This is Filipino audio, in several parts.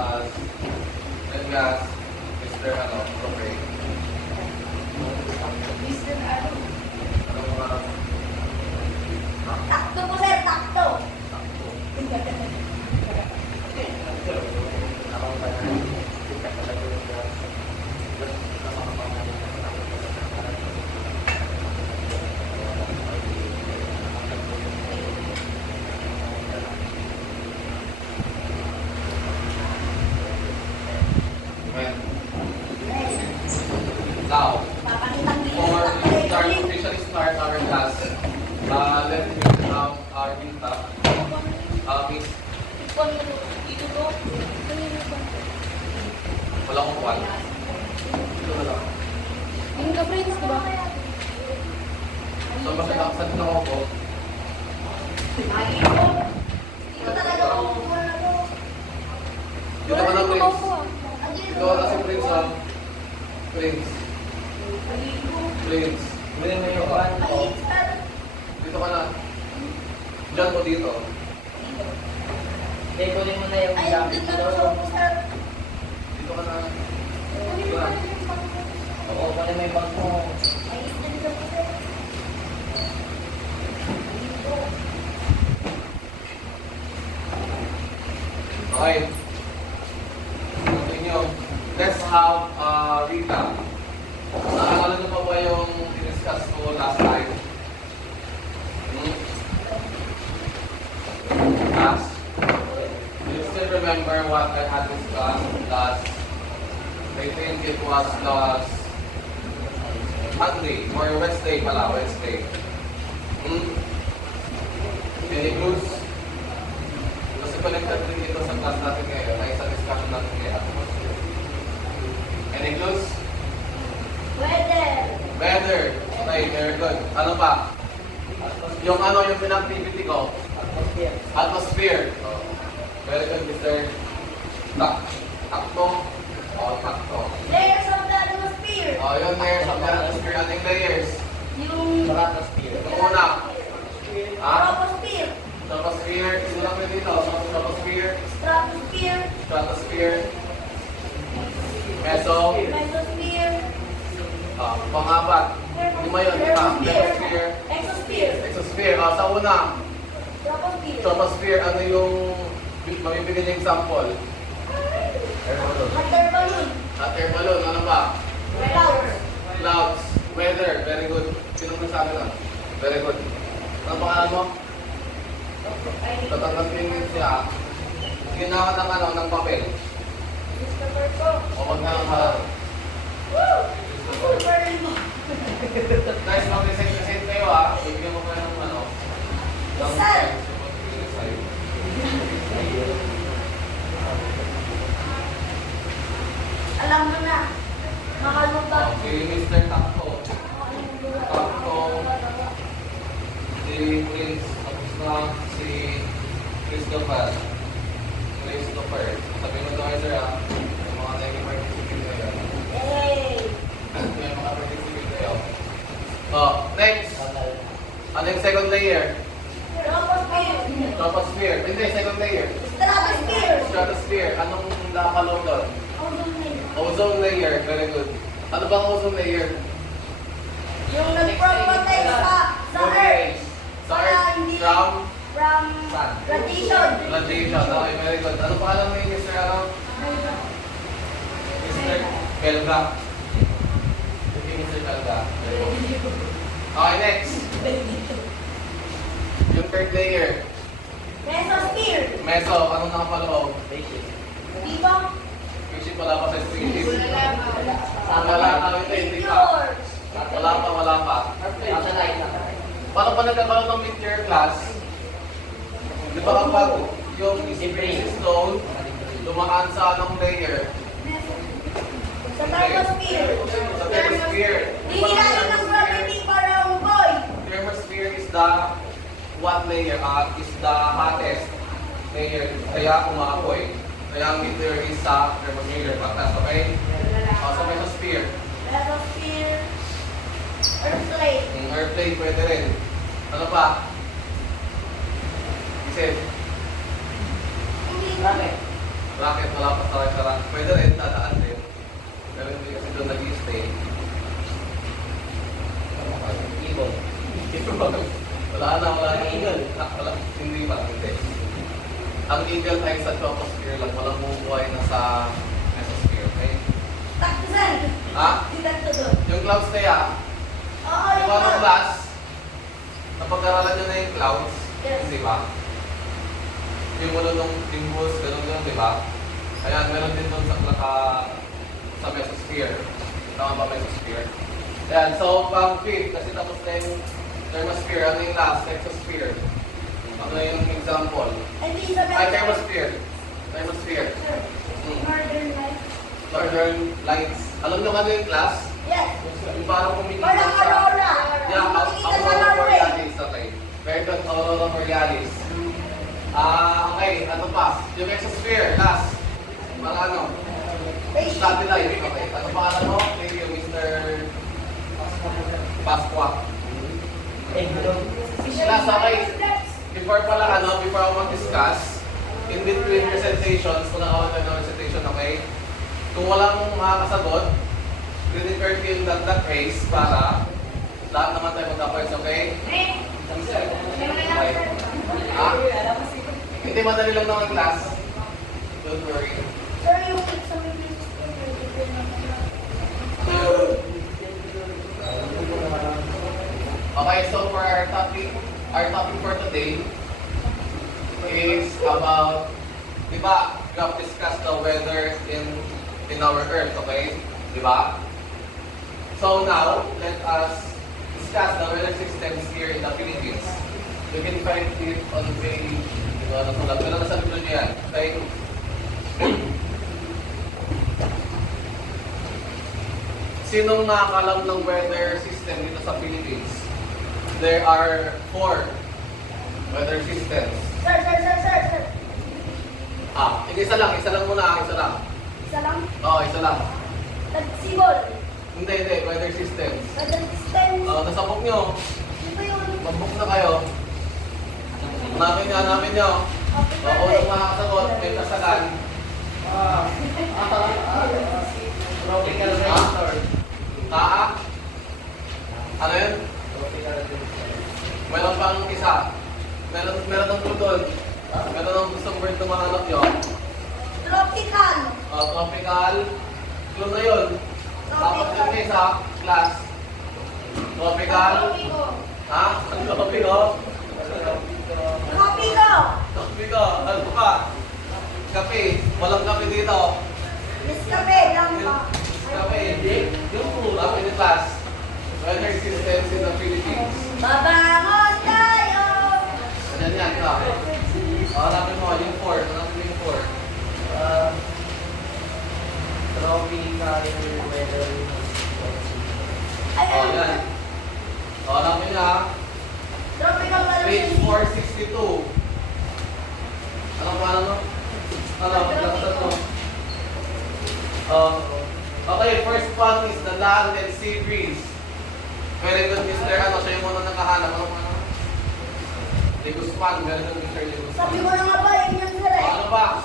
Tapos, let me ask Mr. Propay. Mr. Ano? Anong mga Takto po sir, takto. Now, Papakitang before we officially start our class, let me have our Rita. Miss, wala kong kuwan. Ito na lang. Yung ka-friends, di ba? So, basta nakasan na ako po. Ito talaga ako. Dito ka na, Prince. Dito ka na si Prince, ha? Prince. Prince. Dito ka. Dito ka na. Diyan po dito. Eh, kunin mo na yung Ay, gamit dito mo. na po sir. Dito ka na. Dito na. Oo, kunin mo yung bag mo. Ay, dito po sir. Okay. Continue. Let's have Rita. Naalala niyo pa ba yung discuss ko last time? Last? Do you still remember what I had discussed last? I think it was last Monday or Wednesday pala, Wednesday. Any clues? Kasi connected din dito sa class natin ngayon, ay sa discussion natin ngayon. Any clues? Weather. Weather. Okay, very good. Ano pa? Yung pinag-activity ko? Atmosphere. Atmosphere. Oh. Very good, Mr. Takto. Oh, takto. Layers of the atmosphere. Oh, yung layers of the atmosphere. Anong layers? Yung Stratosphere. Ito muna. Ha? troposphere. Troposphere. Isulang mo dito. Troposphere. Stratosphere. Stratosphere. Meso. Mesosphere. Pang-apat. Lima yun, lima. Mesosphere. Exosphere. Exosphere. Sa una, Troposphere. troposphere, ano yung mamibigay niya example? Hot air balloon. Hot air balloon, ano pa? Clouds. Clouds, weather, very good. Sino nagsabi na? Very good. Ano pangalan mo? Tatanggapin siya. Ginawa ng papel. Christopher po. O wag na lang pala. Woo! Super mo. Guys, mag-present kayo ha. Bigyan mo kayo ng ng Sir. slides. Yung magbibigay sa'yo. Alam mo na. Makalubag. Okay, Mr. Takto. Takto. Si Prince. Tapos na si Christopher. Christopher. Sabi mo ito kayo, sir, ha? Yung mga nag-participate kayo. Yay! Yung mga participate kayo. Oh, next. Ano yung second layer? Troposphere. Troposphere. Hindi, second layer. Stratosphere. Stratosphere. Anong nakakalong doon? Ozone layer. Ozone layer. Very good. Ano bang ozone layer? Yung nag-protect sa Earth. Sa Para Earth. hindi- From From radiation. radiation. Okay, very good. Ano pa alam mo yung Mr. Mr. Belga. Hindi Mr. Belga. Okay, next. Yung third layer. Mesosphere. Meso. Anong nakakaloob? Basic. Dito. Fishing wala pa sa species. Sama Wala lang. pa. Hindi pa. Meteors. Wala pa. Satellite lang. Paano pa nagkakaroon ng meteor class? Di ba kapag yung spring stone dumaan sa anong layer? Sa thermosphere. Sa thermosphere. Hihirain ng gravity parang boy. Thermosphere is the what layer? Is the hottest layer. Kaya umaapoy. Kaya ang meteor is sa thermosphere. Patas, okay? Sa mesosphere. Mesosphere. Earthplate. Airplane pwede rin. Ano pa? Isip. Hindi. Bakit? Bakit? Wala pa sara-sara. Pwede rin, dadaan din. Pero hindi kasi doon nag-i-stay. Ibon. Wala na. Eagle. Wala. Hindi pa. Hindi. Ang eagle ay sa troposphere lang. Walang bumubuhay na sa mesosphere. Okay? Taksan. Ha? Tidak to doon. Yung clouds kaya, Oo, yung yung mga class, napag-aralan nyo na yung clouds. Yes. Di ba? Yung ulo ng timbus, gano'n, di ba? Kaya meron din doon sa mesosphere. Tama ba mesosphere? Ayan, so pang fifth, kasi tapos na yung thermosphere, ano yung last? Exosphere. Ano yung example? Hindi sa Ay, thermosphere. Thermosphere. Northern Lights. Northern Lights. Alam nyo ano yung class? Yes. Yung parang kumikita Parang aurora. Yeah, Makikita sa Aurora Norway. Borealis. Okay. Very good, Aurora Borealis. Okay, ano pa? Yung exosphere, last. Para ano? Satellite. Okay. Ano pangalan mo? Thank you, Mr. Pasqua. Last, okay. Before ako mag-discuss, in between presentations, kung nakawag tayo ng presentation, okay? Kung walang makakasagot, pre-declare ko yung dagdag race para lahat naman tayo magka-points, okay? Okay. Ha? Hindi, madali lang naman class. Don't worry. Sir, yung sa may business Okay, so for our topic for today is about, di ba, we have discussed the weather in our Earth, okay? Di ba? So now, let us discuss the weather systems here in the Philippines. You can find it on page, di ba, nasulat. Pero nasa libro niyo yan, okay? Sinong nakakalam ng weather system dito sa Philippines? There are 4 weather systems. Sir. Isa lang muna, isa lang. Isa lang. Oo, isa lang. Tagsibol. Hindi, weather systems. Tagsistem. Nasa book nyo, Di ba yun? mag-book na kayo. Hanapin nyo. Unang makakasagot, may kasagan. Tropical rainstorm. Ano yun? Meron pang isa. Meron ng doon. Meron ng gustong word na mahanap nyo. Tropical. Tropical. Clue na yun. Dapat yung isa, class. Tropical. Tropico. Ha? Tropico? Tropico. Tropico. Ano pa? Kape. Walang kape dito. Nescafe lang pa. Kape. Yung kape ni class. Weather systems in the Philippines. Babangon tayo. Ayan yan, ka. Hanapin mo, yung 4. Hanapin mo yung 4. Tropical weather. Ayan. Yan. Hanapin niya. Tropical weather. Page 462. Ano pa ano? Ano? Okay, first one is the land and sea breeze. Very good, Mr. Ano, siya yung muna nakahanap. Ano? De Guzman, very good, Mr. De Guzman. Sabi mo na nga ba, yun yung sir eh. Ano pa?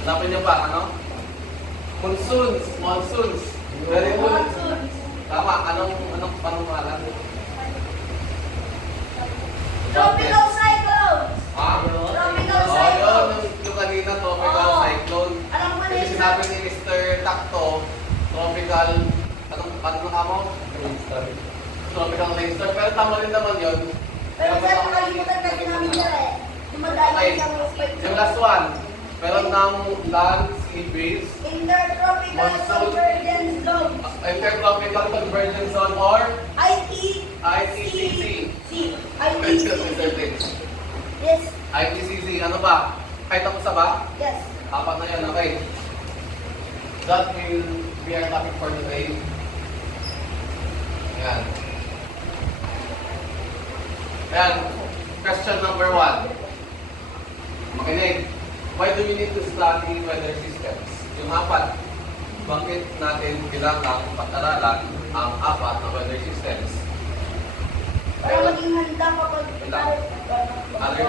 Hanapin niyo pa, ano? Monsoons. Very good. Monsoons. Tama, anong panungalan? Tropical cyclones. Ha? Tropical Oh, cyclones. yun, yung kanina, tropical Oo. cyclone. Alam mo na Kasi yun, sinabi sir. ni Mr. Takto, tropical, anong nga mo? Tropical rainstorm. Pero tama rin naman yun. Pero sir, nakalimutan kasi namin sir eh. Dumadaan Okay. sa mga Yung last one, meron ng land, sea breeze, Intertropical Monsoon. Convergence Zone. intertropical convergence zone, or ITCC. ITCC. Yes. ITCC, ano ba? Kahit tapos na ba? Yes. Apat na yan, okay. That will be our topic for today. Ayan. Ayan. Question number 1. Makinig. Why do we need to study weather systems? Yung 4. Bakit natin kailangang pag-aralan ang 4 na weather systems? Para maging handa kapag Other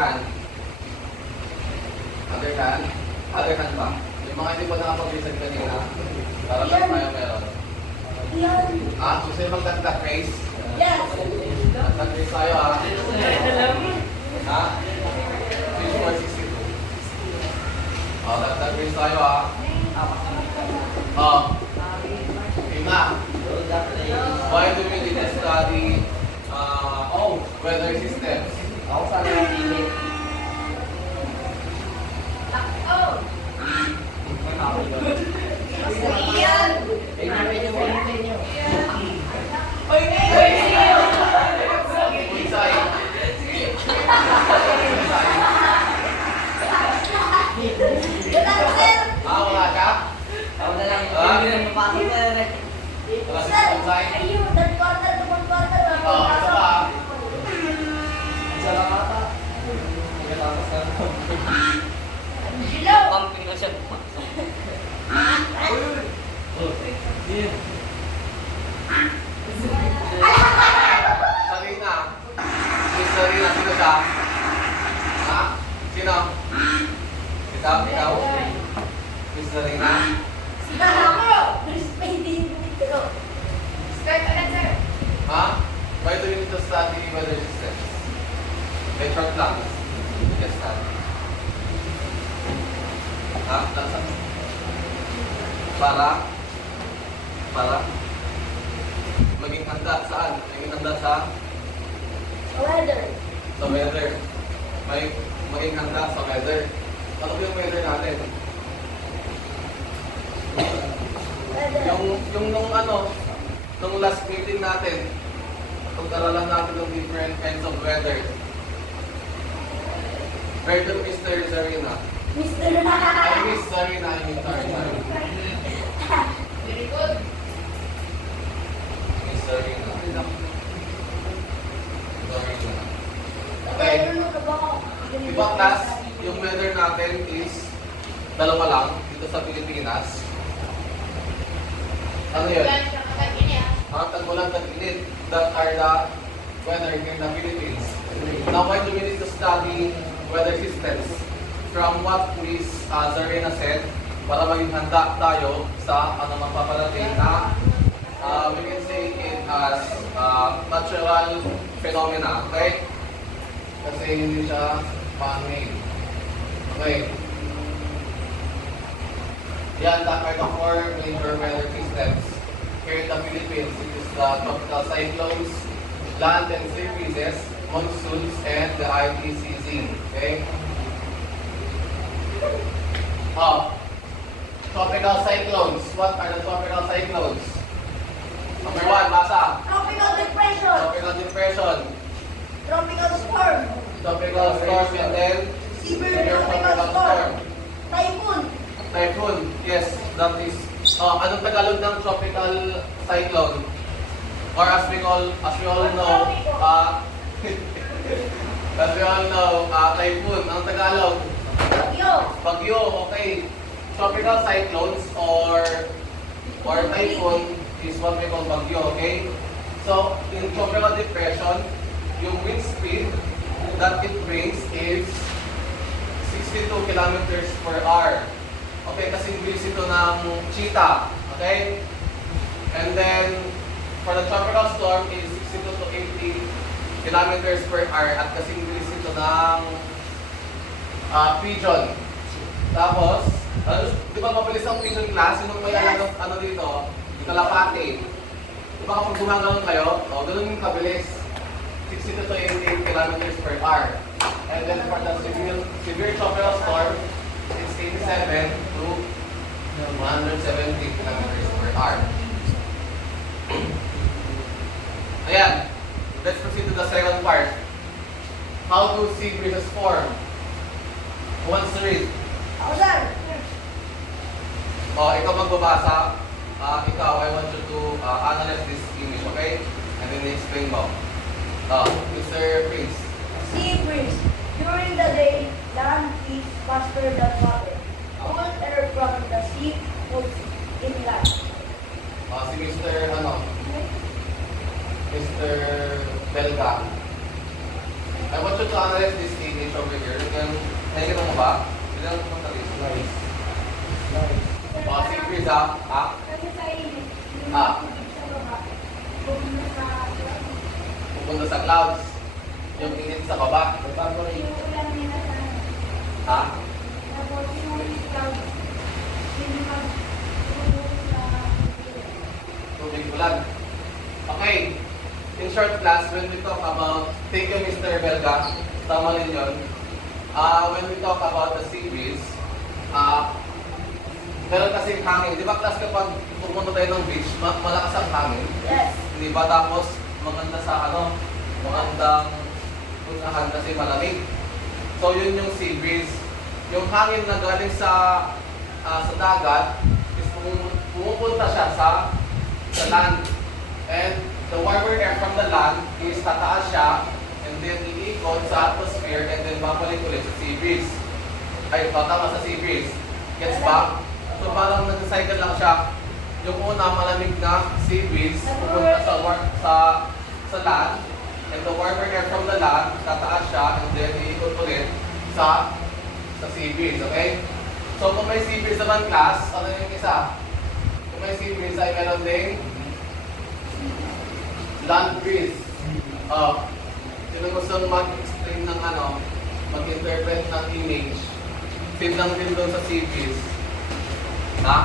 hand. Other hand pa. Yung mga hindi pa nakapag-research kanina, para lang tayo meron. Yan. Gusto yung mag-contact race? Yes. Contact race tayo Ha? Page 462. Contact race tayo Lima. Why do we need to study weather systems? Ako sana napili. Yan. Tingnan mo yung pinipin nyo. Unsay. Wala, sir. Wala ka? Ako na lang yung Ah? pinipin na mapasok na rin. Wala si Sir, Unsay? ayun, third quarter to fourth quarter. Ito pa. Sarap ata. Pagkatapos na. Hello. Pumping na siya. Sarina. Miss Sarina, sino siya? Sino? Ikaw? Miss Sarina? Ako. Respecting dito. Why do you need to study weather systems? May short lang. Just study. Lansan? Para? Maging handa saan? Maging handa sa Weather. weather. Maging handa sa weather. Ano ba yung weather natin? Weather. Yung nung last meeting natin, pag-aralan natin ng different kinds of weather. Where do Mr. Zarina? Mr. I miss Zarina, sorry. Very good. Miss Zarina. Okay. Okay. Diba class, yung weather natin is dalawa lang dito sa Pilipinas. Ano yun? Tag-ulan, tag-init. That are the weather here in the Philippines. Now, why do we need to study weather systems? From what Miss Zarina said, para maging handa tayo sa anumang paparating na we can say it as natural phenomena. Okay? Kasi hindi siya man-made. Okay. Yan, that are the four major weather systems here in the Philippines. It is the tropical cyclones, land and sea breezes, monsoons, and the ITCZ. Okay? Tropical cyclones. What are the tropical cyclones? Number one, basa. Tropical depression. Tropical depression. Tropical storm. Tropical storm, and then Severe tropical storm. Typhoon. Typhoon. Yes, that is. Anong Tagalog ng tropical cyclone? Or as we all know, typhoon. Anong Tagalog? Bagyo. Bagyo. Okay. Tropical cyclones or typhoon is what we call bagyo. Okay. So in tropical depression, yung wind speed that it brings is 62 kilometers per hour. Okay, kasi bilis ito ng cheetah. Okay? And then, for the tropical storm is 62 to 80 kilometers per hour at kasing bilis ito ng pigeon. Tapos, di ba mabilis ang pigeon class? Yung may ano dito, yung kalapate. Di ba kapag gumagano'n kayo, ganun yung kabilis. 62 to 88 kilometers per hour. And then for the severe tropical storm, it's 87 to 170 kilometers per hour. Ayan. Let's proceed to the second part. How do sea breezes form? Who wants to read? Ako, sir. Ikaw magbabasa. Ikaw, I want you to analyze this image, okay? And then explain mo. Mr. Prince. Sea breeze. During the day, land is faster than water. Cool air from the sea moves inland. Si Mr. Mr. Belga. I want you to analyze this image over here. Nakikita mo ba? Bilang mo sa list. ah? Ha? Kasi sa init, yung Ah. tubig sa baba, pumunta sa Pupunta sa clouds. Yung init sa baba. Evaporate. yung ulan nila sa ano. Ha? Tapos yung cloud, yung mag-pumunta sa Tubig ulan. Okay. In short class, when we talk about, thank you Mr. Belga, tama rin yun. When we talk about the sea breeze, meron kasing hangin. Di ba class kapag pumunta tayo ng beach, malakas ang hangin? Yes. Di ba? Tapos maganda sa magandang puntahan kasi malamig. So yun yung sea breeze. Yung hangin na galing sa dagat is pumupunta siya sa land. And the warmer air from the land is tataas siya and then iikot sa atmosphere and then babalik ulit sa sea breeze. Ay, tama sa sea breeze. Gets ba? So parang nag-cycle lang siya. Yung una malamig na sea breeze pupunta sa land and the warmer air from the land tataas siya and then iikot ulit sa sea breeze, okay? So kung may sea breeze naman class, ano yung isa? Kung may sea breeze ay meron ding land breeze. Sino gusto mag-explain ng mag-interpret ng image, tin lang din doon sa sea breeze. Ha?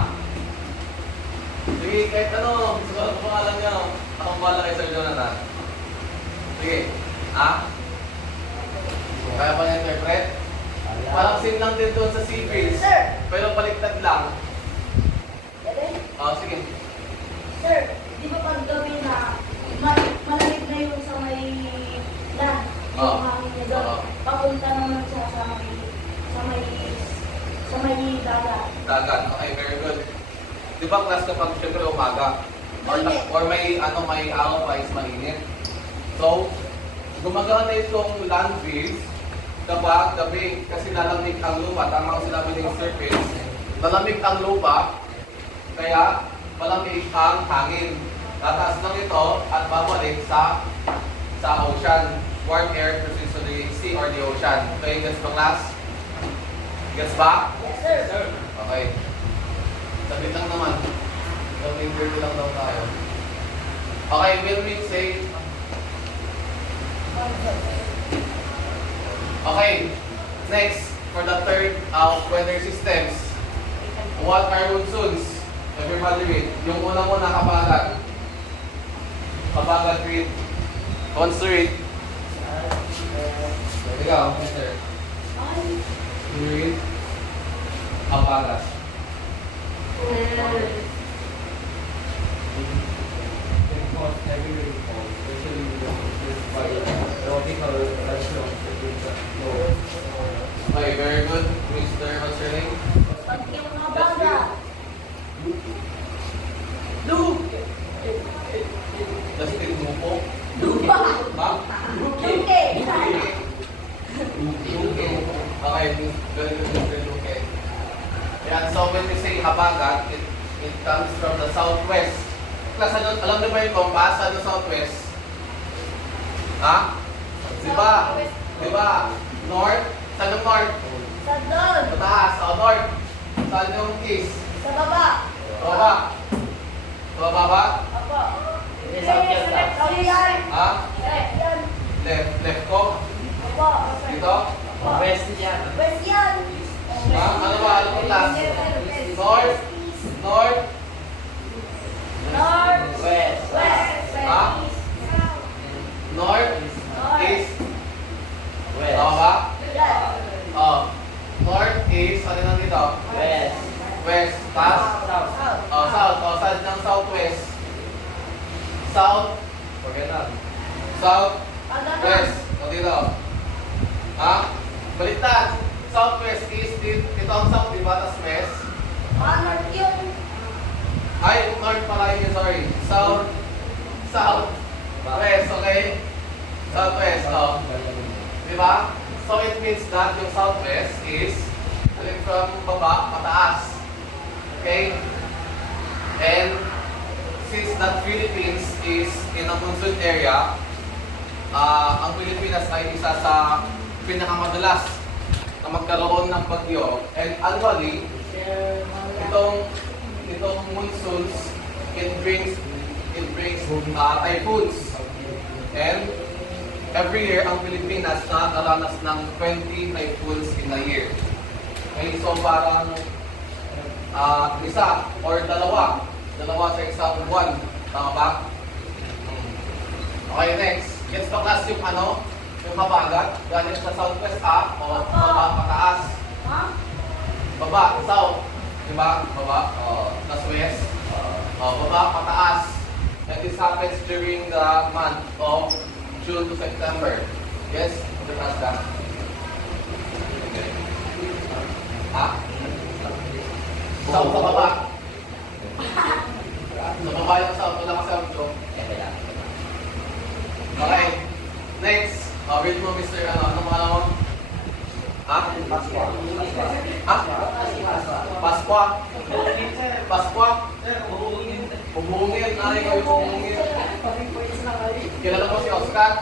Sige, kahit gusto ko ang pangalan niyo. Akong bahala kay Sir Jonathan. Sige. Ha? Kaya pa na-interpret? Parang sin lang din doon sa sea breeze. Sir. Pero baliktad lang. Galing. Sige. Sir, di ba pag gabi na malamig na yung sa may land, Oo. yung hangin niya doon, Oo. papunta naman siya sa may dagat. Dagat. Okay, very good. Di ba class kapag syempre umaga? Mainit. Or may araw pa is mainit. So, gumagana itong land breeze kapag gabi kasi lalamig ang lupa. Tama ang sinabi ng surface. Lalamig ang lupa, kaya malamig ang hangin. Tataas lang ito at babalik sa ocean. Warm air presents to the sea or the ocean. Okay, gets ba class? Gets ba? Yes, sir. Okay. Sabit lang naman. Interview lang daw tayo. Okay, will we say... Okay, next, for the third weather systems. What are monsoons? Everybody read. Yung una-una, kapagat. Kapagat read. Wants to read. Ikaw, mister. You read. Kapagat. Okay, very good. Mr. What's your name? Pag yung mga baga, Justin Mupo. lupa, Ha? luke, Okay, very good, Mr. Luque. Yan, so when we say habagat, it comes from the southwest. Class, alam niyo ba yung compass? Ano southwest? Ha? Diba? Diba? North? Saan yung north? sa doon, Mataas. O, north. Saan yung east? sa baba. Baba. Baba ba? Opo. Hindi, sa akyat lang. Sa yan. Ha? Yan. Left. Left ko? Opo. Dito? West yan. West yan. Ha? Ano ba? Ano yung class? North? North? North. West. West. Ha? North? East? West. Tama ba? Yes. North, east, ano lang dito? West. West, tas? South. South. Saan ng southwest? South? Forget na. South, west. O dito. Ha? Baliktad. Southwest, east, dito ang south, di ba? Tas west. North yung Ay, north pala yun, sorry. South, west, okay? Southwest, Di ba? So it means that yung southwest is from baba, mataas. Okay? And since that Philippines is in a monsoon area, ang Pilipinas ay isa sa pinakamadalas na magkaroon ng bagyo. And annually, itong monsoons, it brings typhoons. And every year, ang Pilipinas nakakaranas ng 20 typhoons in a year. Okay, so parang isa or dalawa sa isang buwan. Tama ba? Okay, next. Gets pa class yung yung habagat. Galing sa southwest o baba pataas. Ha? Baba, south. Diba? Baba. Tas west. Baba pataas. And this happens during the month of June to September. Yes? The class ka? Ha? South sa baba. Sa baba yung south. Wala ka south ko. Okay. Next. Read mo, Mr. Ano pangalan mo? Ha? Pasqua. Ha? Pasqua. Pasqua. Pumungin. Ay, kayo pumungin. Kilala mo si Oscar?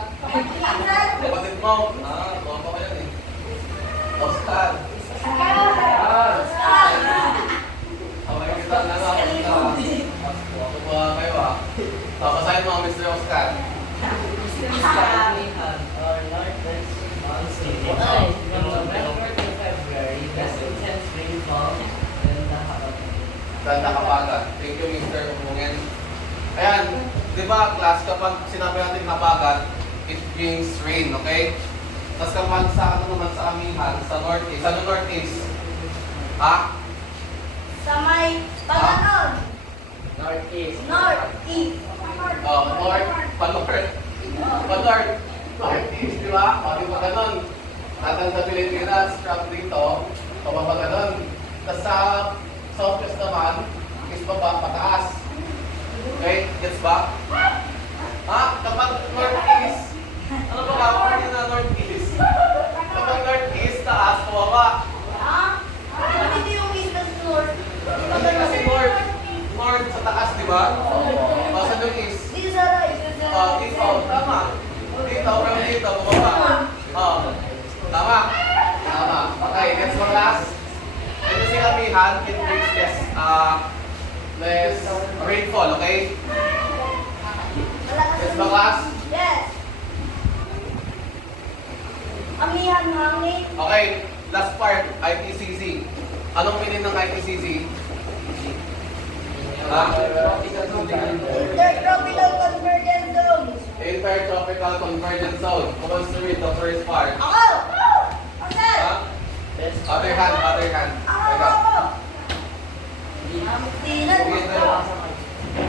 Kapatid mo? Tuwa pa kayo eh. Oscar. Okay, kita na nga. Tuwa kayo Basahin mo, Mr. Oscar. Or northwest monsoon. From November to February, best intense rainfall, then Ganda kapagat. Thank you, Mr. Umungin. Ayan, di ba, class, kapag sinabi natin nabagat, it brings rain, okay? Tapos kapag sa naman sa amihan, sa northeast, ano northeast? Ha? Sa may Paganon. northeast. Northeast. North, pa-north. Pa-north. Northeast, di ba? Di ba ganun? Natang sa Pilipinas, from dito, pababa ganun. Tapos sa southwest naman, is baba, pataas. Okay? Gets ba? Ha? Kapag northeast, ano ba gawin niya na northeast? Kapag northeast, taas, pababa. Ha? Hindi yung east na north. Kasi north sa taas, di ba? Sa yung east. Dito sa right. Dito, tama. Dito, from dito, bumaba. Tama. Tama. Okay, next one last. Ito si amihan, it brings less rainfall, okay? Yes, ba class? Yes. Amihan hangin. Okay, last part, IPCC. Anong meaning ng IPCC? Intertropical Convergence Zones. Intertropical Convergence Zone. Who wants to read the first part? Ako! Asal! Ha? Other hand, other hand. Ako! Tinan mo.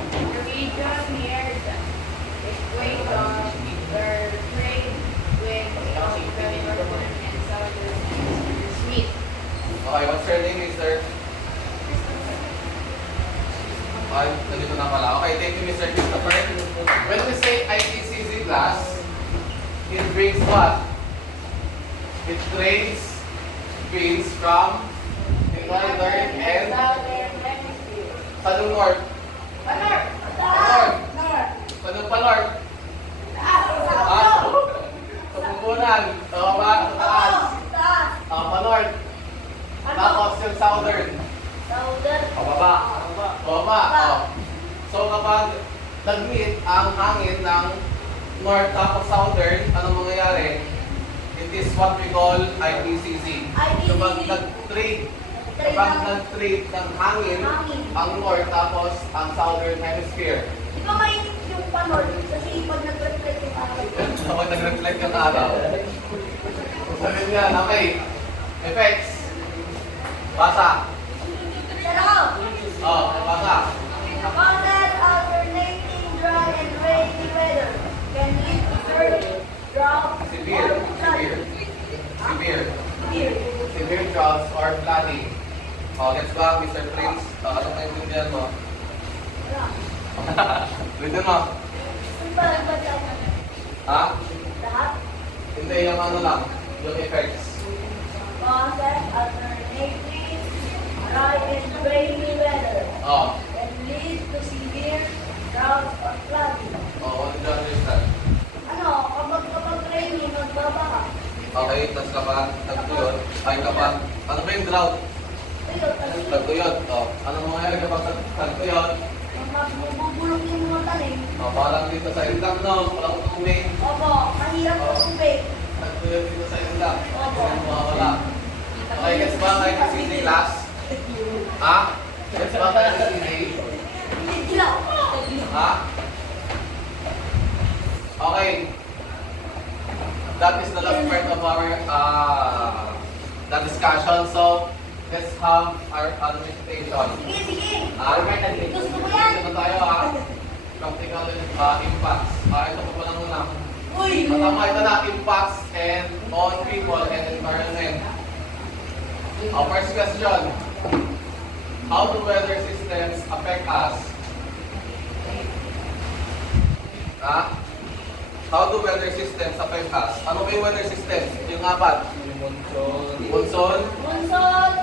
The region near the equator were trade with tropical northern and southern hemisphere Smith. Okay, what's your name, Mr.? Ay, nandito na pala. Okay, thank you, Mr. Christopher. When we say IPCC class, it brings what? It trades winds from the northern and Southern hemisphere. sa north. North. North. North. Sa north. Taas. Sa bumbunan. Tama ba? Sa taas. Taas. Pa north. Tapos yung southern. Southern. Pababa. Baba. So kapag nag-meet ang hangin ng north tapos southern, anong mangyayari? It is what we call IPCC. Kapag nag-trade ng hangin ang north tapos ang southern hemisphere. Di ba mainit yung panor? Kasi pag nag-reflect yung araw. Kapag nag-reflect yung araw. Sabihin nga, okay. Effects. Basa. Sarap! Basa. Constant alternating dry and rainy weather can lead to severe drought Severe. or flooding. Severe. Severe. Severe droughts or flooding. Gets ba, Mr. Prince? Anong naintindihan mo? Wala. Pwede mo. Ano ba nagba't Ha? lahat? Hindi, yung ano lang. Yung effects. Constant alternating dry and rainy weather can lead to severe drought or flooding. What did you understand? Ano, kapag rainy, magbabaha. Okay, tapos kapag tag-tuyot, ay kapag, ano ba yung drought? Ayun, tagtuyot. Anong mangyayari kapag tagtuyot? Mabubulok yung mga tanim. Parang dito sa ilang, no? Walang tubig. Opo, mahirap sa tubig. Tagtuyot dito sa ilang. Opo. Kasi mawawala. Okay, gets ba kayo ng CC class? Ha? Gets ba kayo ng CC? Hindi lang. Ha? Okay. That is the last part of our the discussion. So, let's have our administration. Sige, sige. Gusto ko yan. Ito na tayo practical impacts. Ito po pala muna. Uy! Matama ito na, impacts and on people and environment. First question. How do weather systems affect us? How do weather systems affect us? Ano ba yung weather systems? Yung apat. Monsoon. Monsoon.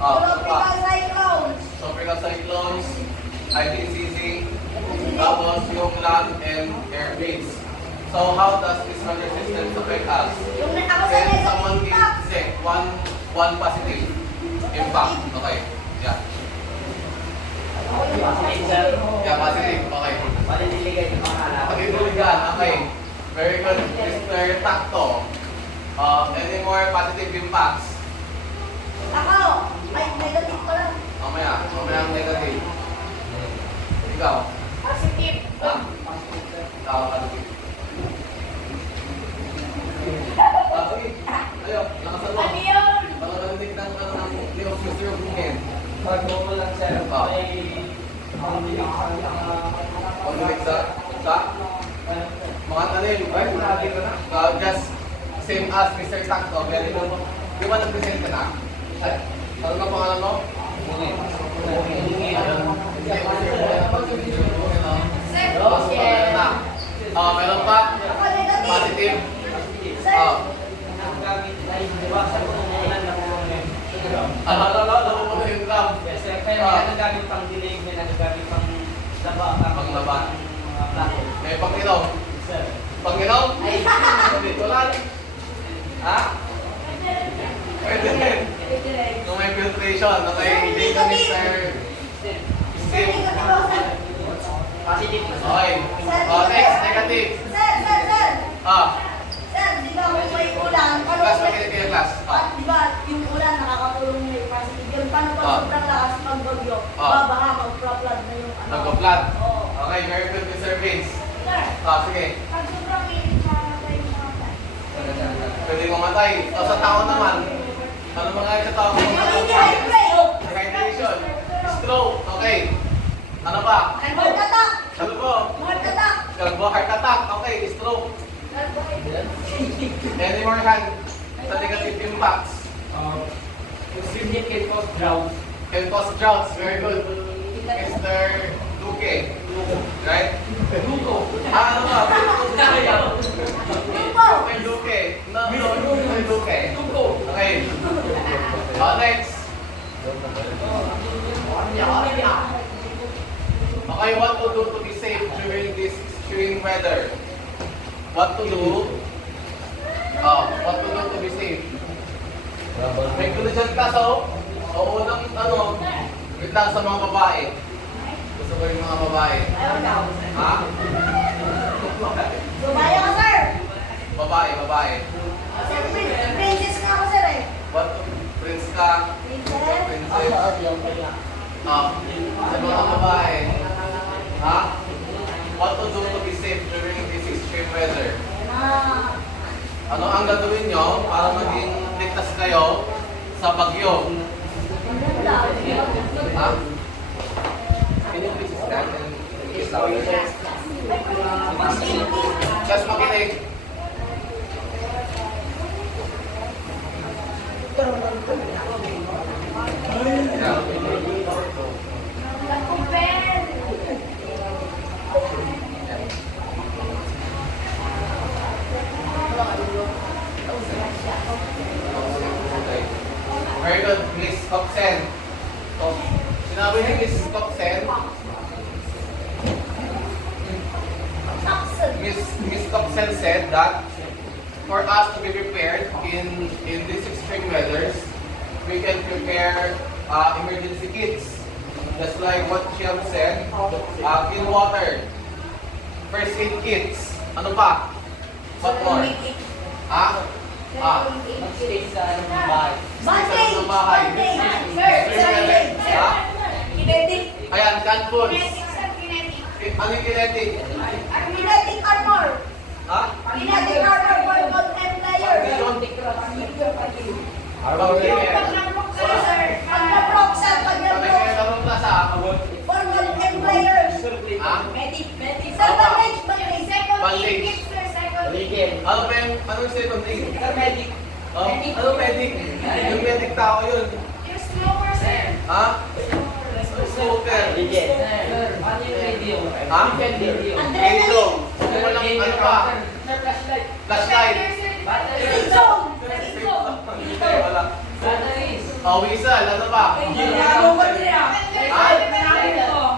Ano pa? Tropical cyclones. Tropical cyclones. IPCC. Tapos yung land and air winds. So how does this weather systems affect us? Yung ako sa Can someone negative give impact. say, one positive impact? Okay. Yeah. Yeah, positive. Okay. Palililigay yung mga halaman. Pagkikuligan. Okay. Very good. Mr. Takto. Any more positive impacts? Ako, ay negative pa lang. Mamaya ang negative. Ikaw. Positive. Ikaw, positive. Sige. Ayo, lakasan mo. Ano yun? Para narinig ng ni Officer Bungen. Bago mo lang sir, may pambilig Pagdilig sa mga tanim. Ay, sinabi ko na. Just same as Mr. Takto. Very good. Di ba nag-present ka na? Ay, ano na pangalan mo? Bungen. Sir, Meron pa? Ako negative. Positive? Sir, Ang gamit ay iwasan ko muna lang po ngayon. Alam mo yung drum. Yes, sir. Kaya may nagagamit pang dilig, may nagagamit pang laba, Panglaba. mga plato. May pag-inom. Sir. Pag-inom? Dito lang. Ha? Pwede rin. Kung may filtration, okay, hindi ka Mr. sir, Steve. negative ako, sir. Positive. Okay. Next, negative. Sir. Ah, Sir, di ba kung may ulan, paano class, kung may... makinig kayo class. At di ba, yung ulan nakakatulong na yung positive yun. Paano pag Ah. sobrang lakas pag bagyo, Ah. babaha, mag-flood na yung ano. Nag-flood. Oo. Okay, very good, Mr. Vince. Sir, Sige. pag sobrang init, mamatay yung mga plants. Pwede mamatay. O sa tao naman. Ano mga sa tao? Dehydrate. Dehydration. Stroke. Okay. Ano pa? Heart attack. Ano po? Heart attack. Heart attack. Okay, stroke. Any more hand sa negative impacts? Extremely can cause drought. Can cause droughts. Very good. Mr. Duque. Right? Luko. Ano ba? Lupo. Mr. Duque. No, Mr. Duque. Luko. Okay. Next. Okay, what to do to be safe during this extreme weather? What to do? What to do to be safe? May kulo dyan kaso, unang wait lang sa mga babae. Gusto ko yung mga babae. Ayaw daw. Ha? Sumaya ka, sir. Babae. Sir, princess nga ako, sir eh. What to prince ka? Princess. Princess. Sa mga babae. Ha? What to do to be safe during this extreme weather? Ah. Ano ang gagawin nyo para maging ligtas kayo sa bagyo? Maganda. Ha? Can you please stand and kiss louder? Just makinig. Compare. Very good, Miss Coxen. So, sinabi ni Miss Coxen, Miss Coxen said that for us to be prepared in this extreme weathers, we can prepare emergency kits. Just like what she have said, clean water, first aid kits, ano pa? What more? Ha? Mag-stay sa ano ng bahay. Bandage! Sa bahay. Bandage! Ha? Kinetic! Ayan, canned foods. Kinetic, sir, kinetic. Ano yung kinetic? Kinetic armor! Ha? Kinetic armor for content player! Arbang Yung player. pag nabok ka, sir. Pag na-proxal, pag Sabi na-proxal, kayo larong klasa. for content players! Ha? Sir, bandage! Bandage! Second Bandage. aid kit, sir. Second aid. Ligin. Ano ba yung, anong second aid? Medic. Oh, ano medic? Yung medic tao yun. Yung smoker, sir. Ha? Smoker. Ligin. Sir, ano yung radio? Ha? Radio. Radio. Walang ano pa? Sir, flashlight. Flashlight. Defender, sir. Safe zone! Safe zone! Wala. Batteries. Oh, whistle. Ano pa?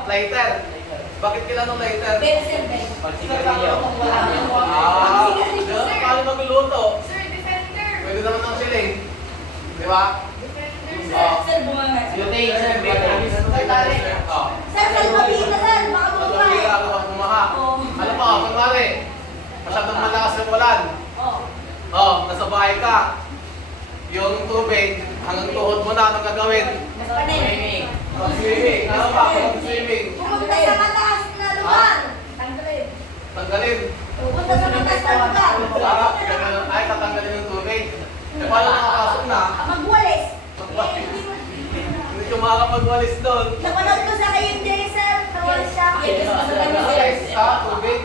Lighter. Bakit kailangan ng lighter? Pagsigarilyo. Paano magluluto? Sir, defender. Pwede naman ng siling. Di ba? Defender, Oh. sir. Butane, sir. Batteries. Oh. Sir, salbabina, sir! Baka Ano bumukay! bira ako pag bumaha? Ano pa? Kunwari, masyadong malakas ng ulan. Oh, nasa bahay ka. Yung tubig, hanggang tuhod mo na, anong gagawin? Swimming. Mag-swimming. Ano pa? Mag-swimming. Pumunta sa mataas na lugar! Tanggalin. Pumunta sa mataas na lugar! Sarap. Ganun. Ay, tatanggalin yung tubig. Eh, paano nakapasok na? Magwalis! Hindi ka makakapagwalis doon. Napanood ko sa kayo yung day, sir. Nawalis siya. Yes, tubig.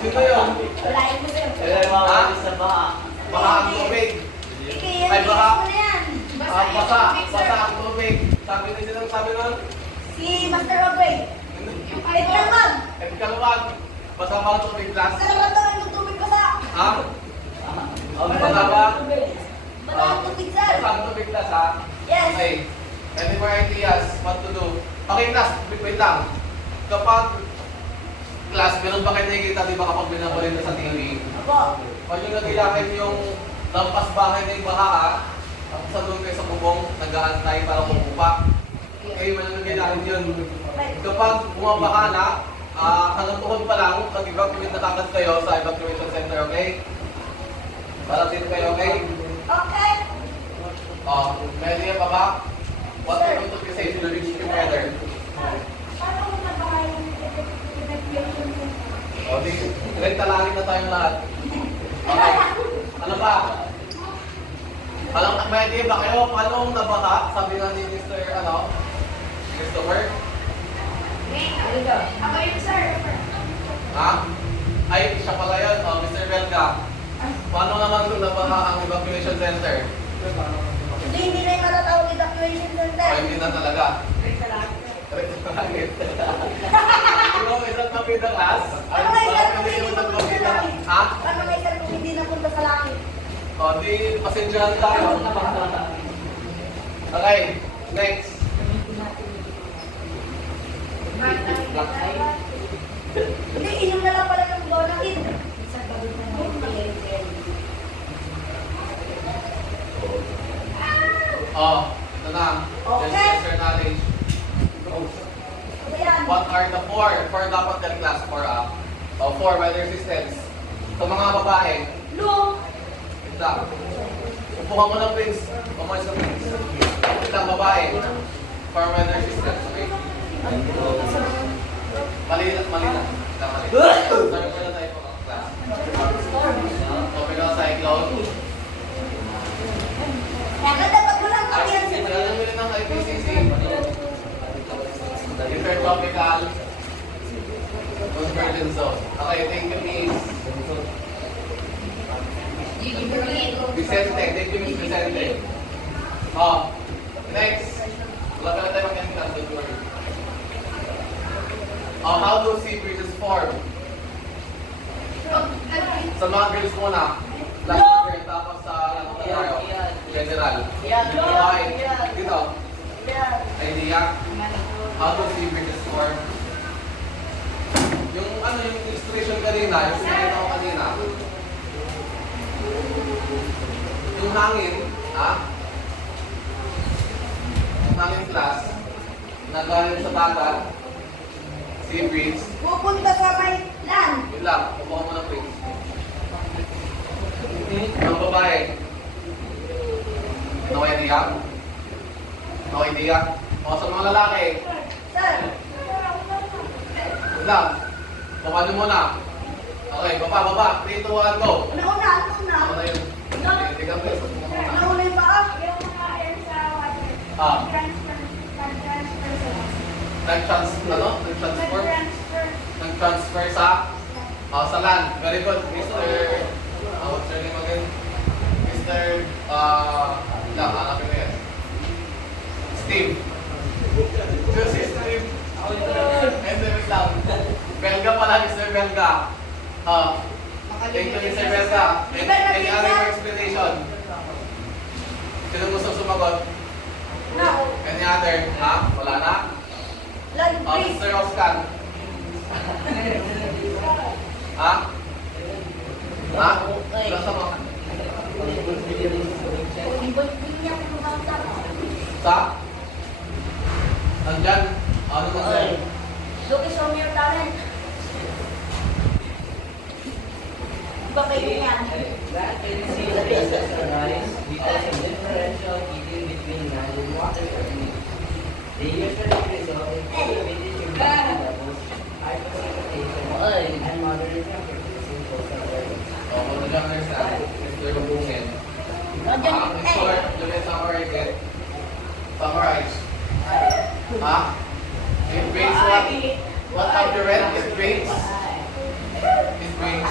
Sino yun? Walain mo, sir. Kaya mawawala sa baha. Baha ang tubig. Ikiyang Ay, baka. mo na yan. Basa ang tubig. Sabi din silang sabi nun. Si Master Rodway. Kahit kalmag. Eh, kaluwag. Basa ba ang tubig class? Sa laboratory ng tubig ko sa... Ha? Basa ba? Bata ang tubig, sir. Basa ang tubig class ha? Yes. Okay. Any more ideas? What to do? Okay class, wait lang. Kapag class, meron ba kayo nakikita, di ba kapag binabalin na sa TV? Apo. Pag yung nagilakin yung lampas bahay na yung baha, tapos sa doon kayo sa bubong, nag-aantay para kumupa. Kayo man ang nagilakin yun. Kapag bumabaha na, hanggang tuhod pa lang, mag-evacuate na kagad kayo sa evacuation center, okay? Para din kayo, okay? Okay. May idea pa ba? What are going to be safe to reach together? Paano kung nabahay yung evacuation center? O, di, talangin na tayong lahat. Okay. Ano pa? May idea ba kayo? Paano nabaha? Sabi nga ni Mr. Christopher? Ako yun, sir. Ha? Ay, siya pala yun. Mr. Belga. Paano naman kung nabaha ang evacuation center? Hindi na yung matatawag evacuation O, center. hindi na talaga. Langit. Yung isang kapit ng as? Ano nga yung kung hindi napunta sa langit? Ha? Ano nga yung kung hindi napunta sa langit? O, di pasensyahan tayo. Okay, next. Hindi, inom na lang pala ng Bonakid. Ito na. Okay. Just your knowledge. Ano yan? What are the four? Four dapat yan class. Four weather systems. Sa mga babae, No. ito. Upuha mo ng Prince. Umayos ka Prince. Ito ang babae. Four weather systems. Okay. Mali na. Mali. Sabi ko na tayo mga class. Topic ng cyclone. Kaya dapat mo lang kami yan. Alam mo rin ng IPCC. Intertropical Convergence Zone. Okay, thank you, Miss Vicente. Thank you, Miss Vicente. Next. Wala ka na tayo mag-entrance, don't worry. How do sea breezes form? Sa mga girls muna. Last year, tapos sa ano na tayo? General. Why? Dito. Idea? How do sea breezes form? Yung illustration kanina, yung sinakita ko kanina. Yung hangin, hangin class na galing sa dagat, sea breeze. Pupunta sa may land. Yun lang, kukuha mo ng breeze. Ang babae. No idea? No idea? O sa mga lalaki, Sir, yun lang. Baba nyo muna. Okay, baba. 3, 2, 1, go. una. Ano na yun? Hindi ka please. Una yung paa. Yung mga air sa water. Ah. Nag-transfer sila. Nag-transfer? Nag-transfer. Nag-transfer sa land. Very good, Mr. What's your name again? Mr. Lang, hanapin mo yan. Steve. Si Steve. And then, wait lang. Belga pala, Mr. Belga. Thank you, Mr. Belga. Any other more explanation? Sino gusto sumagot? No. Any other? Ha? Wala na? Land breeze. Mr. Oscar. Ha? Ha? Wala sa mga. Sa? Nandyan? Ano nandyan? Look is from your talent. Iba kayo yan. That can see the basis arise because of differential heating between land and water techniques. They usually result in elevated humidity levels, high precipitation, and moderate temperatures in coastal areas. Oh, kung nag-understand, Mr. Lubungin. Nandiyan, Mr. You can summarize it. Summarize. Ha? It brings what? What have you read? It brings? It brings?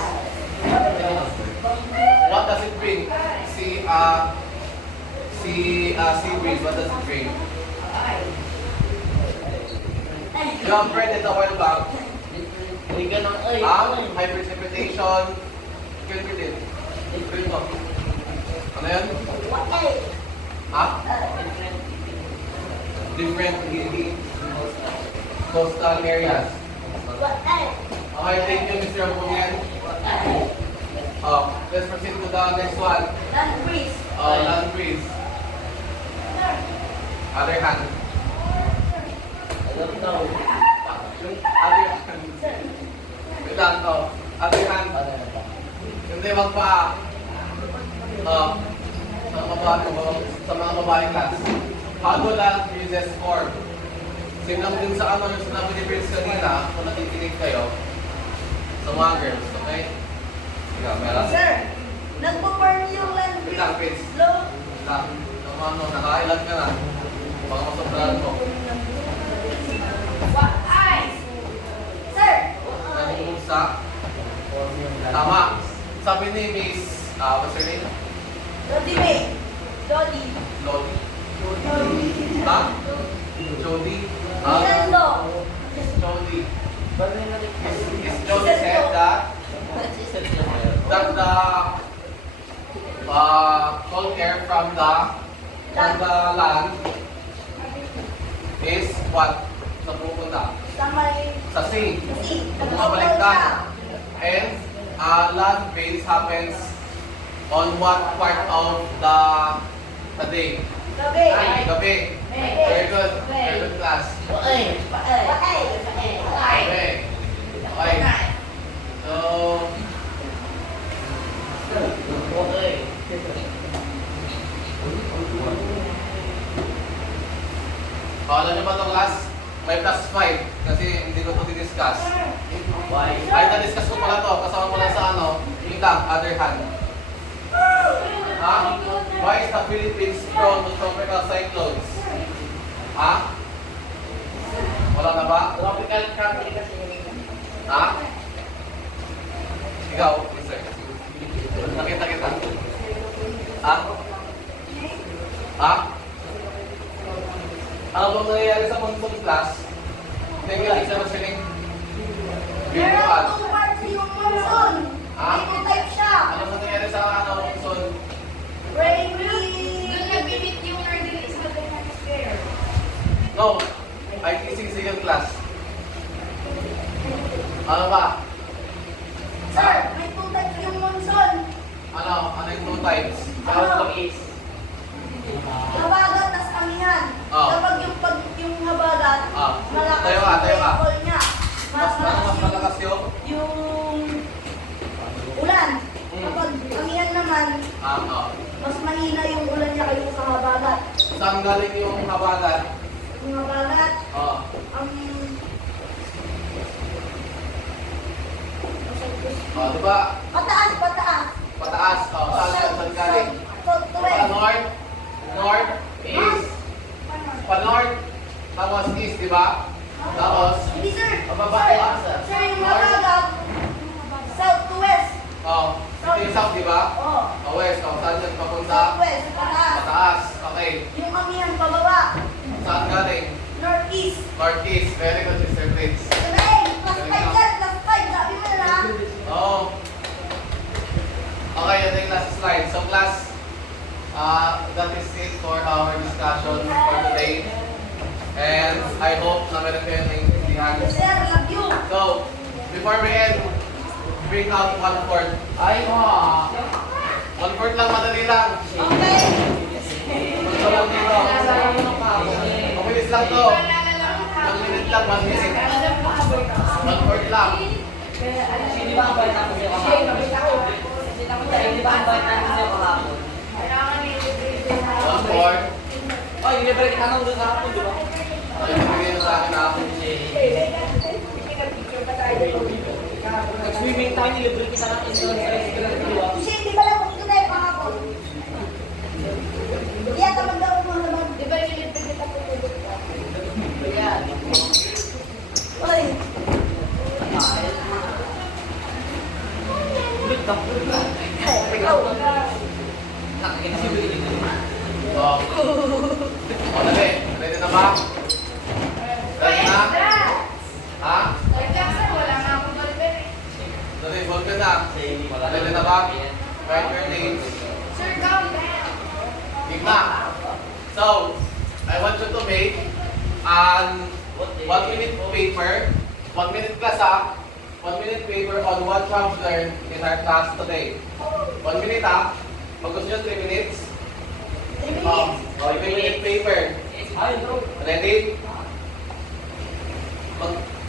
What does it bring? Sea breeze, what does it bring? You have read it a while back. High precipitation. You can read it. Read mo. Ano yan? Ha? Different coastal areas. Okay, thank you, Mr. Abuyan. Let's proceed to the next one. Land breeze. Land breeze. Other hand. I don't know. Yung other hand. Wait lang to. Other hand. Hindi, wag pa. Sa mga babae class. How do land breezes form? Same lang din sa ano yung sinabi ni Prince kanina, kung natikinig kayo, sa mga girls, okay? Sige, meron. Sir, nagpo-form yung land Wait lang, breeze. Prince. Slow. Nakailan ka na. Baka masobrahan mo. What eyes? Sir, Nag-usa. Tama. Sabi ni Miss, what's her name? Lodi May. Lodi. Lodi. Ha? Jody. Nintendo. Jody. Is Jody said that the cold air from the land is what? Sa pupunta? Sa may Sa sea. sea. Bumabaliktad. And land base happens on what part of the day? Gabi. Gabi. Very good. Very good class. Paay. Okay. Okay. So, alam niyo ba itong class? May plus 5 kasi hindi ko ito di-discuss. Why? Ay, na-discuss ko pala to. Kasama pala sa ano, yung lang, other hand. Ha? Why is the Philippines prone to tropical cyclones? Ha? Wala na ba? Tropical country kasi yun. Ha? Ikaw, mister. Nakita kita. Ha? Ha? Ano bang nangyayari sa monsoon class? Thank you, Lisa Machining. Meron Binuan. 2 parts yung monsoon. Ha? May 2 types siya. Ano bang nangyayari sa monsoon? Rainy. Doon nag-limit yung northern is the hemisphere. No. Ay, teaching second class. Ano ba? Sir, may 2 types yung monsoon. Ano? Ano yung two types? Ano? South is Kabagat, tas amihan. Oh. Kapag Saan galing yung habagat? Mga balat. Oh. Ang... Oh, di ba? Pataas, pataas. Pataas. Oh, saan galing? Pa-north. North, east. Pa-north. Tapos east, di ba? Tapos, Hindi, sir. pababa Sir, yung sir, yung habagat. South to west. oh, ito yung south, di ba? Oh. Oh, west. Oh, saan yan papunta? Southwest, pataas. Pataas. Okay. Yung amihan pababa. Saan galing? Northeast. Northeast. Very good, Mr. Prince. Sabihin, plus 5 yan, plus 5. Sabi mo na. Oh. Okay, yun na yung last slide. So, class, that is it for our discussion for today. And I hope na meron kayo naiintindihan. Yes, sir, love you. So, before we end, bring out 1/4. Ay, ma. 1/4 lang, madali lang. Okay. Gusto lang dito. Mabilis lang to. 1 minute lang, 1 minute. 1/4 lang. Hindi ba ang bait namin sa'yo kahapon? Hindi ba ang bait namin sa'yo kahapon? 1/4. Oh, yung libre kita nung doon kahapon, di ba? Ay, bigay na sa akin ako. Nag-swimming tayo, nilibre kita natin doon sa restaurant, di ba? Kasi hindi pala kung ito tayo pangapon. Hindi ata magdaw mo naman. Di ba nililibre kita tutulog ka? Ayan. Oy. Ulit ka. Ikaw. Nakakita si Billy. Oh. O, dali. Ready na ba? Ready na? Ha? Jackson, wala nga akong ballpen eh. Dali, ball ka na. Ready na ba? Write your names. Sir, calm down. Gigma. So, I want you to make an 1 minute paper. 1 minute class ha. 1 minute paper on what you have learned in our class today. 1 minute ha. Pag gusto nyo 3 minutes. 3 minutes. 3 minute paper. Ay, no. Ready?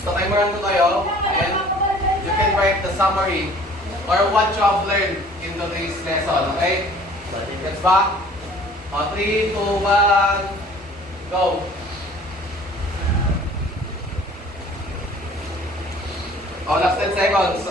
Sa timeran ko kayo and you can write the summary or what you have learned in today's lesson. Okay? Gets ba? O, 3, 2, 1, go! O, last 10 seconds.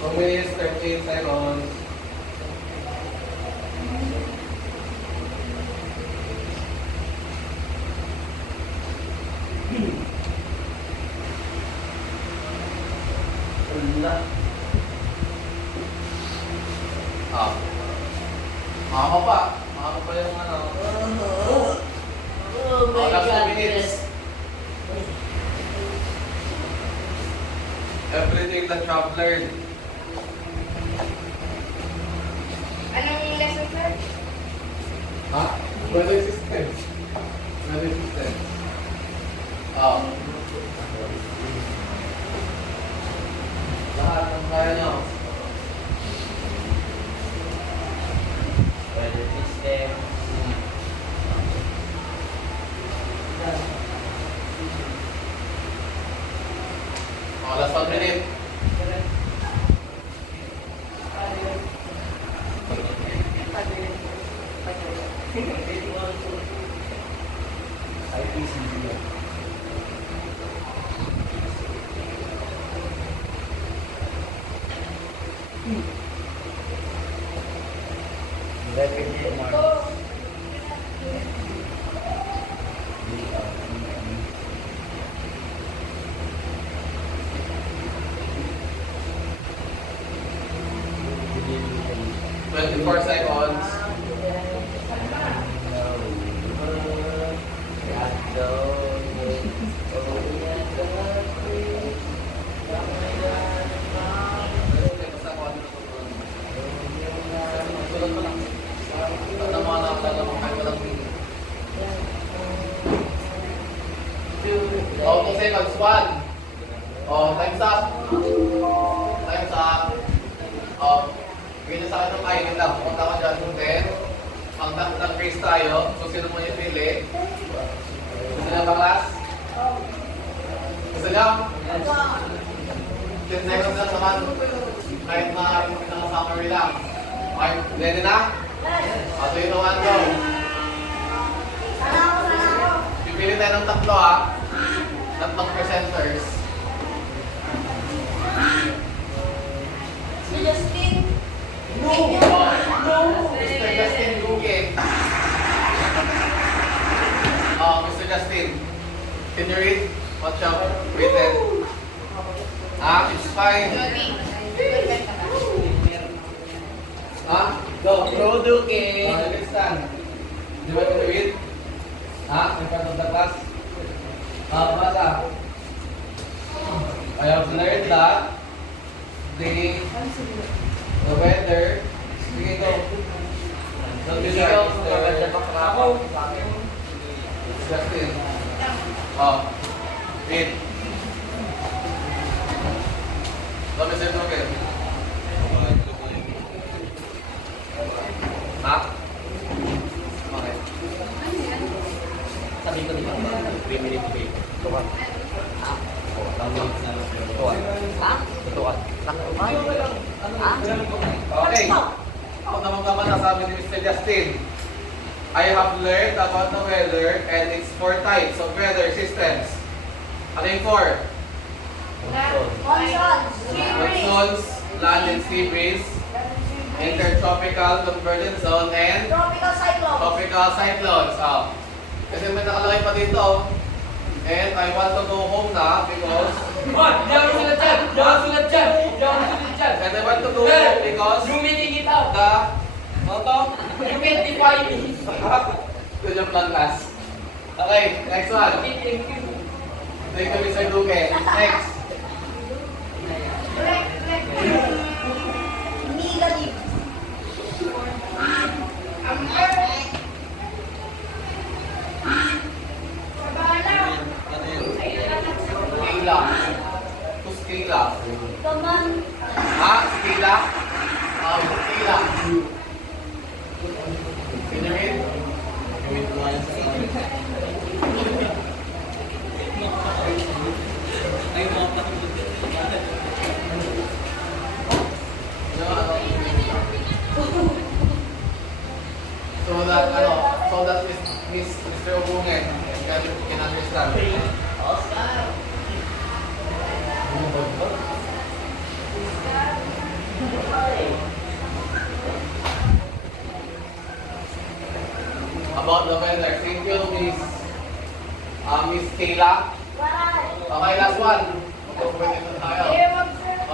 Okay, 13 seconds. Wala. Ah. Mama pa. Mama pa yung ano. Oh my Last 2 God. minutes. Everything that you have learned. Anong lesson, sir? Ha? Weather systems. Weather systems. Ah. Lahat ng kaya nyo. Weather system. Oh, last 1 minute. Twenty-four seconds. Basta ko ano natutunan. Tulad ko lang. At ang mga nakalala mo kahit walang meaning. Oh, 2 seconds. 1. Oh, time's up. Time's up. Oh, bigyan niyo sa akin ng kainin lang. Pumunta ko dyan. Then, pag nag-race tayo, kung sino mo yung pili, na ba, class? Oh. Gusto niyo? Yes. 10 seconds lang naman. Kahit na pinaka-summary lang. Okay, ready na? Yes. O, 3, 2, 1, go. Sana ako. Pipili tayo ng tatlo ha. Tatlong presenters. Si Justin. No! Mr. Justin Duque. Oh, Mr. Justin. Can you read what you have written? It's fine. Go, Pro Duque. Let's stand. Do you want me to read? In front of the class? Basa. I have learned that the weather. Sige, go. Sige, go. Maganda pa ako. Justin. Read. Dami sa ito, Ken. Ha? Okay. Sabi ko dito. 3 minutes wait. Tukan. Tukan. Okay. Ako naman nasabi ni Mr. Justin. I have learned about the weather and its 4 types of weather systems. Ano yung 4? Monsoons. Monsoons, land and sea breeze, intertropical convergence zone, and Tropical cyclone. tropical cyclones. Kasi may nakalagay pa dito. And I want to go home na because and I want to go home because the ano to? Good job lang, class. Okay, next one. Thank you, Mr. Duque. Next. Negative. Skila. To skila. Kaman. Skila? Skila. Can you read? So that Miss Mr. Obungen can understand. About the weather. Thank you, Miss Kayla. Okay, last one. Pwede na tayo.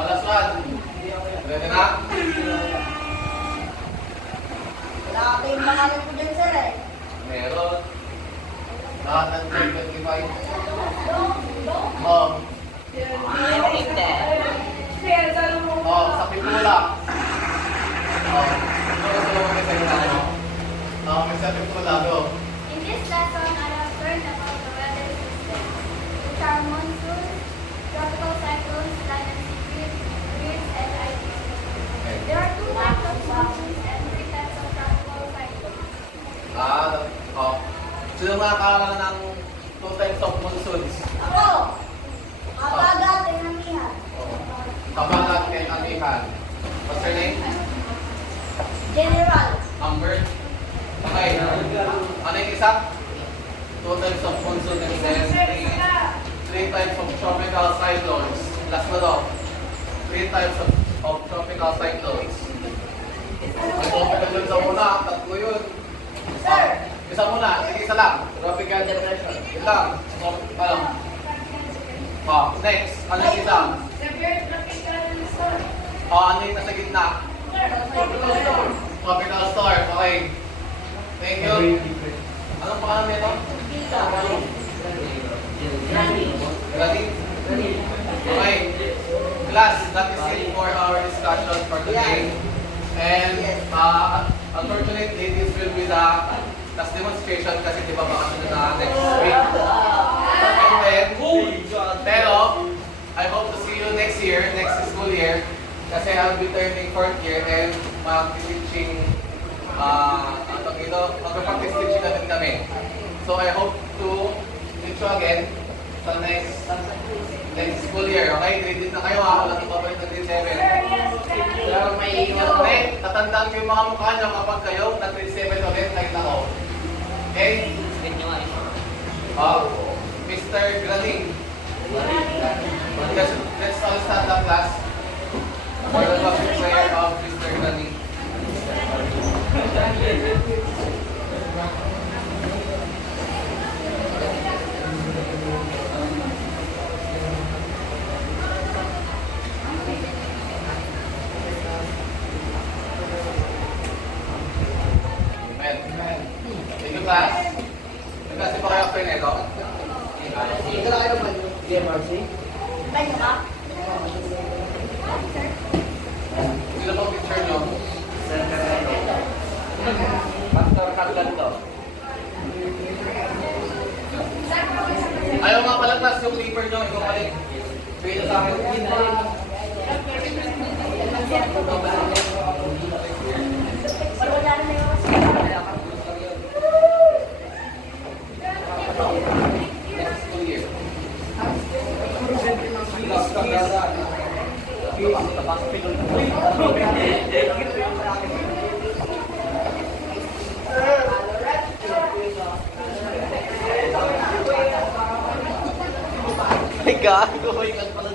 Last one. Ready na? Wala ka kayong pangalan ko dyan, sir eh. Meron. Lahat ng 25. Sa Pipula. Ano gusto mo may salita mo? May sa Pipula, go. In this lesson, I have learned about the weather systems, which are monsoons, tropical cyclones, land and sea breeze, and ice. Okay. There are 2 types of monsoons and 3 types of tropical cyclones. Sino makakaalala ng 2 types of monsoons? Ako. Kapagat at namihan. Kabagat and Amihan. What's your name? General. Amber? Okay. Ano yung isa? 2 types of monsoon and then 3 types of tropical cyclones. Last na daw. 3 types of tropical cyclones. Ang tropical dun sa una, 3 yun. Sir. Isa muna, isa lang. Tropical depression. Isa lang. Next. Ano yung isa? Severe tropical storm. Ano yung nasa gitna? Tropical storm. Tropical storm. Okay. Thank you. Anong pangalan nito? Granit? Okay. Class, that is it for our discussion for today. And unfortunately, this will be the last demonstration kasi di ba bakasyon na next week. And then, pero, I hope to see you next year, next school year, kasi I'll be turning 4th year and mag-teaching, magpa-practice teaching na din kami. So I hope to meet meet you again sa next school year, okay? Grade 8 na kayo, ha? Walang ipapalit na grade 7. Pero may iwan. Okay, tatandaan ko yung mga mukha nyo kapag kayo nag-grade 7 ulit, nakita ko. Okay? Mr. Graning. Let's all stand up, class. For the public prayer of Mr. Graning. Amen. Thank you, class. Nagkasi pa kayo after nito? Ito na kayo naman. DMRC? Tayo ka? Sino pang picture nyo? Sir Carrero. Pastor Carlando. Ayaw nga pala, class, yung paper nyo, ikaw balik. Pwede sa akin. Wala na yung Next school year. Ay, gago. May nagpala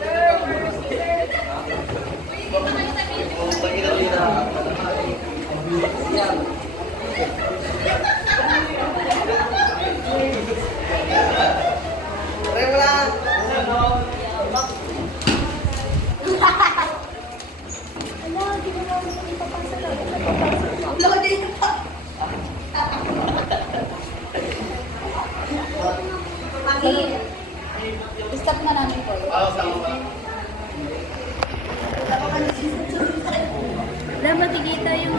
Upload din pa. Stop na namin po. Sama ba? Wala makikita yung